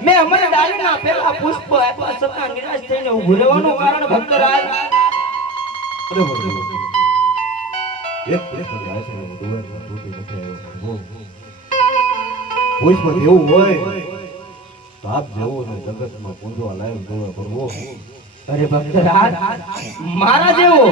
મેં અમારી ડાળીના પેલા પુષ્પ આપ્યા છતાં નિરાશ થઈને ઊભું રહેવાનું કારણ ભક્તરાજ એક પુષ્પ જાય છે દુવારમાં તૂટી નથી આવ્યો પુષ્પ એવું હોય તાપ જેવો ને જગતમાં પૂંજવા લાયક જોવે કરવો અરે ભક્તરાજ મારા જેવો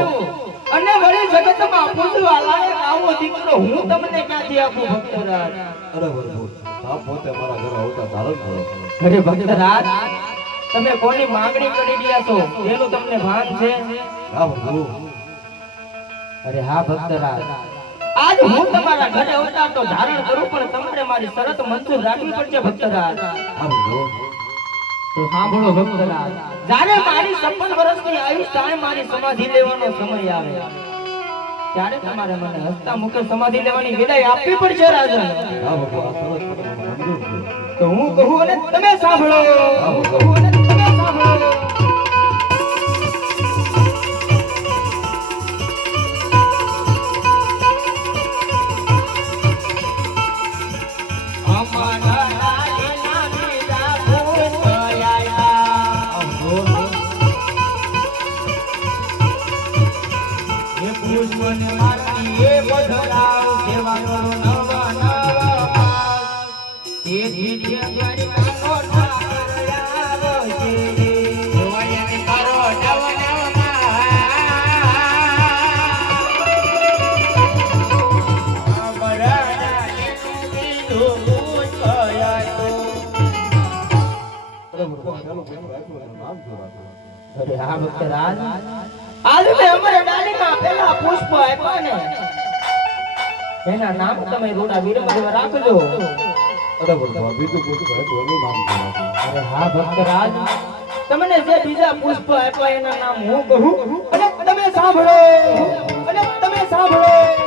અને વળી જગતમાં પૂંજવા લાયક આવો દીકરો હું તમને ક્યાંથી આપું ભક્તરાજ અરે બરોબર તાપ પોતે મારા ઘરે આવતા ધારણ કરો અરે ભક્તરાજ તમે કોની માંગણી કરી રહ્યા છો એનું તમને ભાન છે હા પ્રભુ અરે હા ભક્તરાજ આજ હું તમારા ઘરે અવતાર તો ધારણ કરું પણ તમારે મારી શરત મંજૂર રાખવી પડશે ભક્તરાજ હા પ્રભુ તો સાંભળો ભક્તરાજ જ્યારે મારી 56 વર્ષની આયુષ થાય મારી સમાધિ લેવાનો સમય આવે ત્યારે તમારે મને હસતા મુખે સમાધિ લેવાની વિદાય આપવી પડશે રાજન હા પ્રભુ આ સરસ મંજૂર છે તો હું કહું અને તમે સાંભળો હું કહું અને તમે સાંભળો અરે હા ભક્તરાજ આજ મેં અમારે ડાળીમાં પેલા પુષ્પ આપ્યા ને એના નામ તમે રોડા વીરમદેવ રાખજો અરે પ્રભુ બીજું પુષ્પ હોય એનું નામ જોવા અરે હા ભક્તરાજ તમને જે બીજા પુષ્પ આપ્યા એના નામ હું કહું અને તમે સાંભળો અને તમે સાંભળો એ